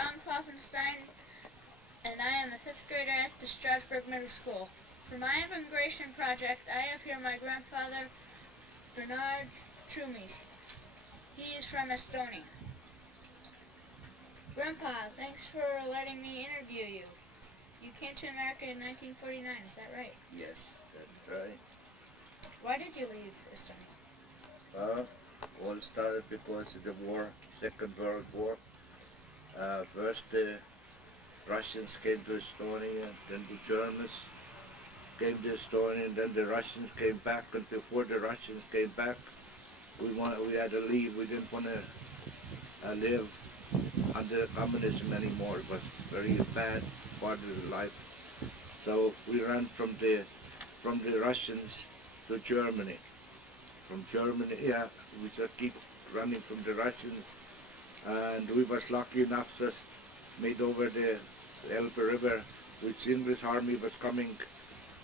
Jon and I am a 5th grader at the Strasbourg Middle School. For my immigration project, I have here my grandfather, Bernard Trumies. He is from Estonia. Grandpa, thanks for letting me interview you. You came to America in 1949, is that right? Yes, that's right. Why did you leave Estonia? All started because of the war, Second World War. First the Russians came to Estonia, then the Germans came to Estonia, and then the Russians came back. And before the Russians came back, we had to leave. We didn't want to live under communism anymore. It was very bad part of the life. So we ran from the Russians to Germany. From Germany, yeah, we just keep running from the Russians, and we was lucky enough just made over the Elbe River, which English army was coming,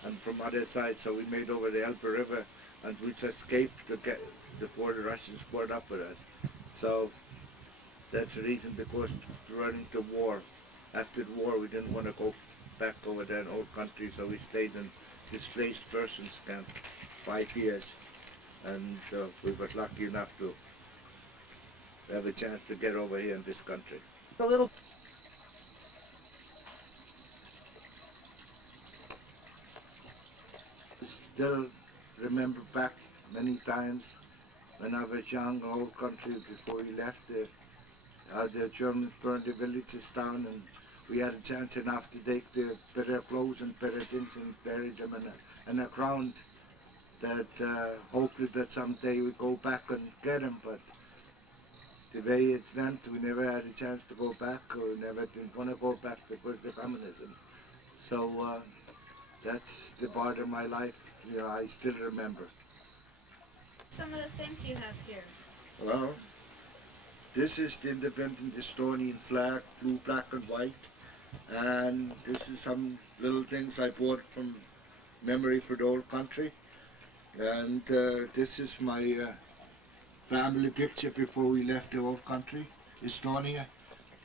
and from other side, so we made over the Elbe River, and we just escaped before the Russians caught up with us. So that's the reason, because running the war. After the war, we didn't want to go back over there in old country, so we stayed in displaced persons camp 5 years. And we were lucky enough to have a chance to get over here in this country. A little. Still remember back many times when I was young, old country, before we left, how the Germans burned the villages down, and we had a chance enough to take the better clothes and better things and bury them in a ground. That hoped that someday we go back and get them, but the way it went, we never had a chance to go back, or never didn't want to go back because of the communism. So that's the part of my life, I still remember. Some of the things you have here. Well, this is the independent Estonian flag, blue, black and white, and this is some little things I bought from memory for the old country. And this is my family picture before we left the old country, Estonia.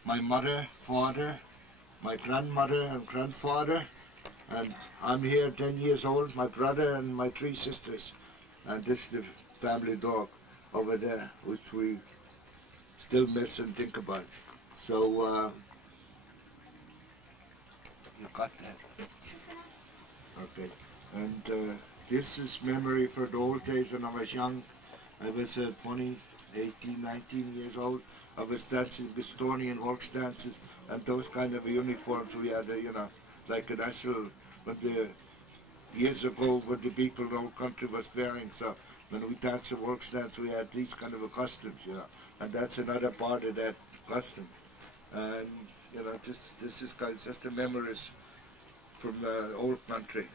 My mother, father, my grandmother and grandfather, and I'm here 10 years old, my brother and my 3 sisters. And this is the family dog over there, which we still miss and think about. So, you got that? Okay. And this is memory for the old days when I was young. I was 20, 18, 19 years old. I was dancing Estonian waltz dances and those kind of uniforms we had, like a national, years ago when the people in the whole country was wearing. So when we danced a waltz dance, we had these kind of costumes, and that's another part of that custom. And, this is kind of just the memories from the old country.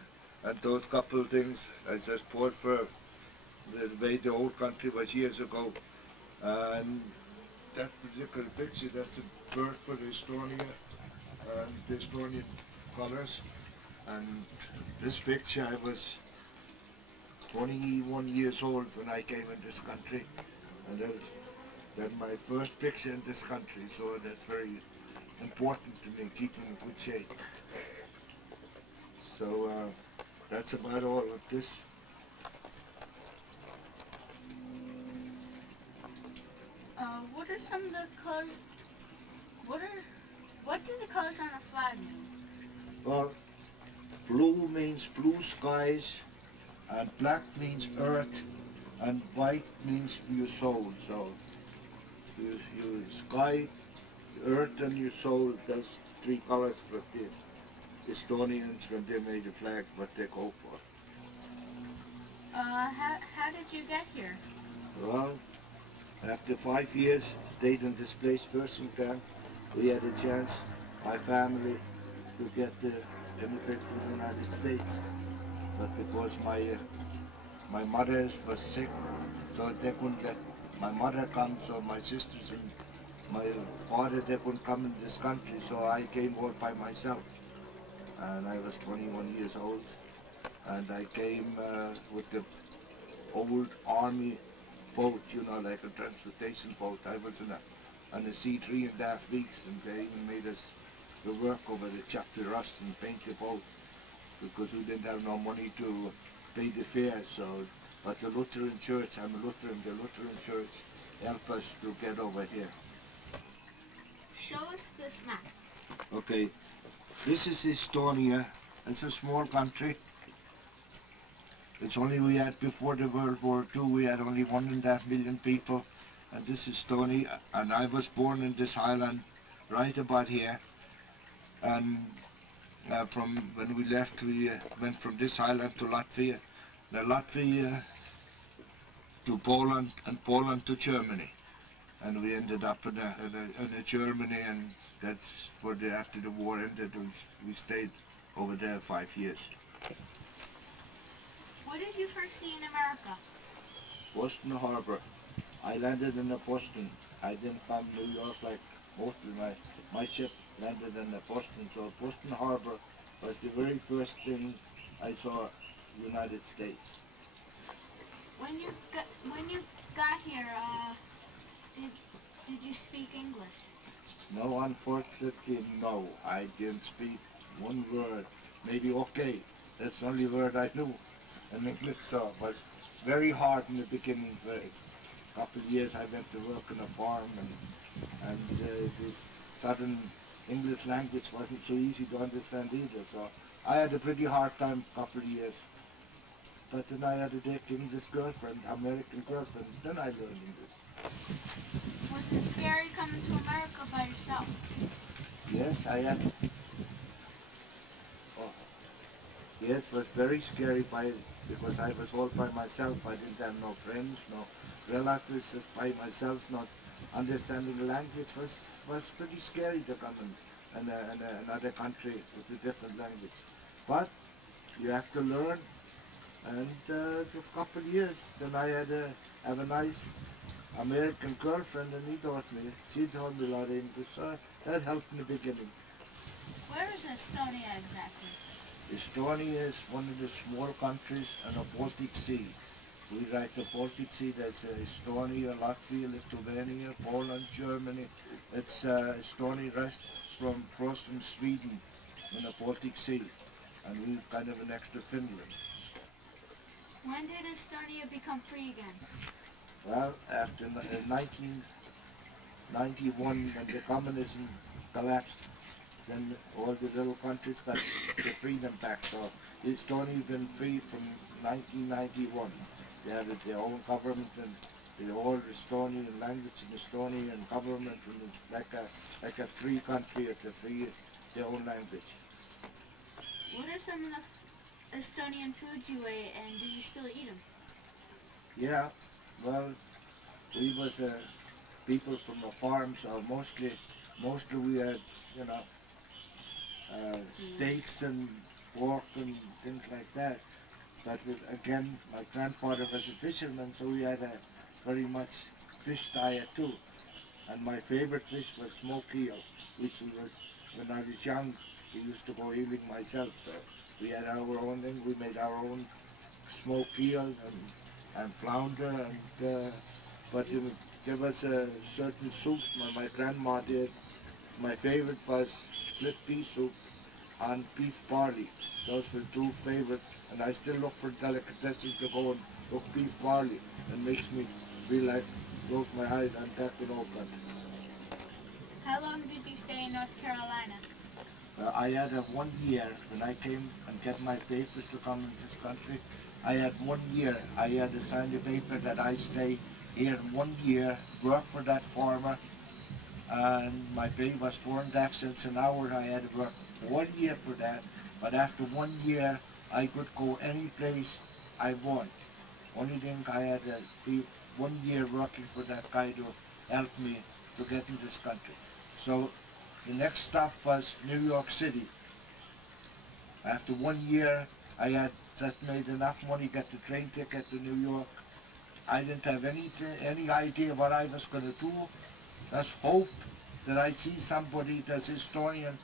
And those couple of things I just bought for the way the old country was years ago. And that particular picture, that's the bird for the Estonia and the Estonian colors. And this picture, I was 21 years old when I came in this country. And that's my first picture in this country, so that's very important to me, keeping in good shape. So that's about all of this. What are some of the colors? What do the colors on the flag mean? Well, blue means blue skies, and black means earth, and white means your soul. So your sky, earth, and your soul. That's 3 colors for the Estonians when they made the flag, what they go for. How did you get here? Well, after 5 years, stayed in displaced person camp, we had a chance, my family, to get immigrate to the United States. But because my mother was sick, so they couldn't let my mother come, so my sisters and my father, they couldn't come in this country, so I came all by myself. And I was 21 years old, and I came with the old army boat, like a transportation boat. I was in a on the sea 3.5 weeks, and they even made us the work over the chapter rust and paint the boat because we didn't have no money to pay the fare. So, but the Lutheran Church, I'm a Lutheran, the Lutheran Church helped us to get over here. Show us this map. Okay, this is Estonia. It's a small country. It's only we had before the World War II, we had only 1.5 million people. And this is Estonia, and I was born in this island right about here. And from when we left, we went from this island to Latvia, then Latvia to Poland, and Poland to Germany. And we ended up in Germany, and that's where after the war ended, we stayed over there 5 years. What did you first see in America? Boston Harbor. I landed in Boston. I didn't come to New York like most of my ship landed in Boston. So Boston Harbor was the very first thing I saw United States. When you got here, did you speak English? No, unfortunately, no. I didn't speak one word. Maybe okay. That's the only word I knew in English. So it was very hard in the beginning. For a couple of years I went to work on a farm, and this southern English language wasn't so easy to understand either. So I had a pretty hard time a couple of years. But then I had a English girlfriend, American girlfriend, then I learned English. Was it scary coming to America by yourself? Yes, I had. Oh, yes, it was very scary because I was all by myself. I didn't have no friends, no relatives, just by myself, not understanding the language was pretty scary to come in another country with a different language. But you have to learn, and for a couple of years, then I have a nice American girlfriend, and she taught me a lot of English, so that helped in the beginning. Where is Estonia exactly? Estonia is one of the small countries in the Baltic Sea. We write the Baltic Sea, that's Estonia, Latvia, Lithuania, Poland, Germany. It's Estonia across from Sweden in the Baltic Sea, and we're kind of next to Finland. When did Estonia become free again? Well, after 1991, when the communism collapsed, then all the little countries got the freedom back. So Estonia's been free from 1991. They have their own government, and the whole Estonian language and Estonian government, and like a free country, it's their own language. What are some of the Estonian foods you ate, and do you still eat them? Yeah, well, we was people from a farm, so mostly we had, steaks and pork and things like that. But again, my grandfather was a fisherman, so we had a very much fish diet too. And my favorite fish was smoked eel, which was, when I was young, we used to go eating myself. So we had our own thing, we made our own smoked eel and flounder, and but there was a certain soup my grandma did. My favorite was split pea soup and beef barley. Those were two favorite, and I still look for delicatessen to go and cook beef barley, and makes me feel like close my eyes and back in Oakland. How long did you stay in North Carolina? I had 1 year when I came and get my papers to come in this country. I had 1 year. I had to sign the paper that I stay here 1 year, work for that farmer, and my pay was 4.5 cents an hour. I had to work 1 year for that, but after 1 year, I could go any place I want. Only thing I had to be 1 year working for that guy to help me to get in this country. So the next stop was New York City. After 1 year, I had just made enough money to get the train ticket to New York. I didn't have any idea what I was going to do. Just hope that I see somebody that's historian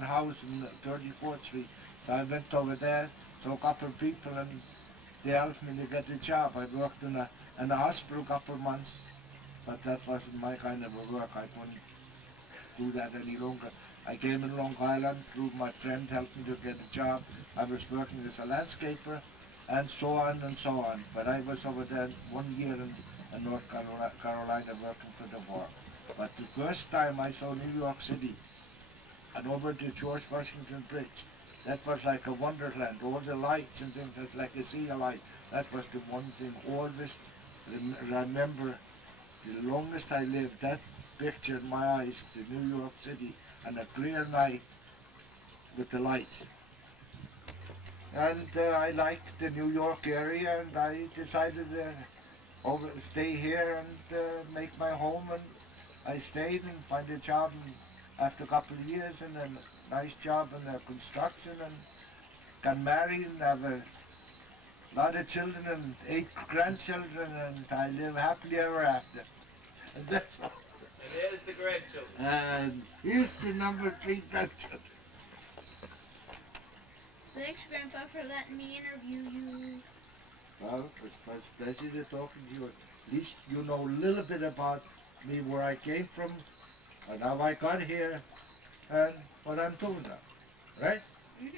house in 34th Street. So I went over there, saw a couple of people, and they helped me to get the job. I worked in a hospital a couple of months, but that wasn't my kind of a work. I couldn't do that any longer. I came in Long Island through my friend helped me to get a job. I was working as a landscaper and so on and so on. But I was over there 1 year in North Carolina working for the war. But the first time I saw New York City and over the George Washington Bridge, that was like a wonderland. All the lights and things, that's like a sea of light. That was the one thing always remember. The longest I lived, that picture in my eyes, the New York City, and a clear night with the lights. And I liked the New York area, and I decided to stay here and make my home. And I stayed and find a job after a couple of years, and a nice job in construction, and got married and have a lot of children and 8 grandchildren, and I live happily ever after. And that's all. And there's the grandchildren. And here's the number 3 grandchildren. Thanks, Grandpa, for letting me interview you. Well, it was a pleasure to talking to you. At least you know a little bit about me, where I came from, and how I got here, and what I'm doing now. Right? Mm-hmm.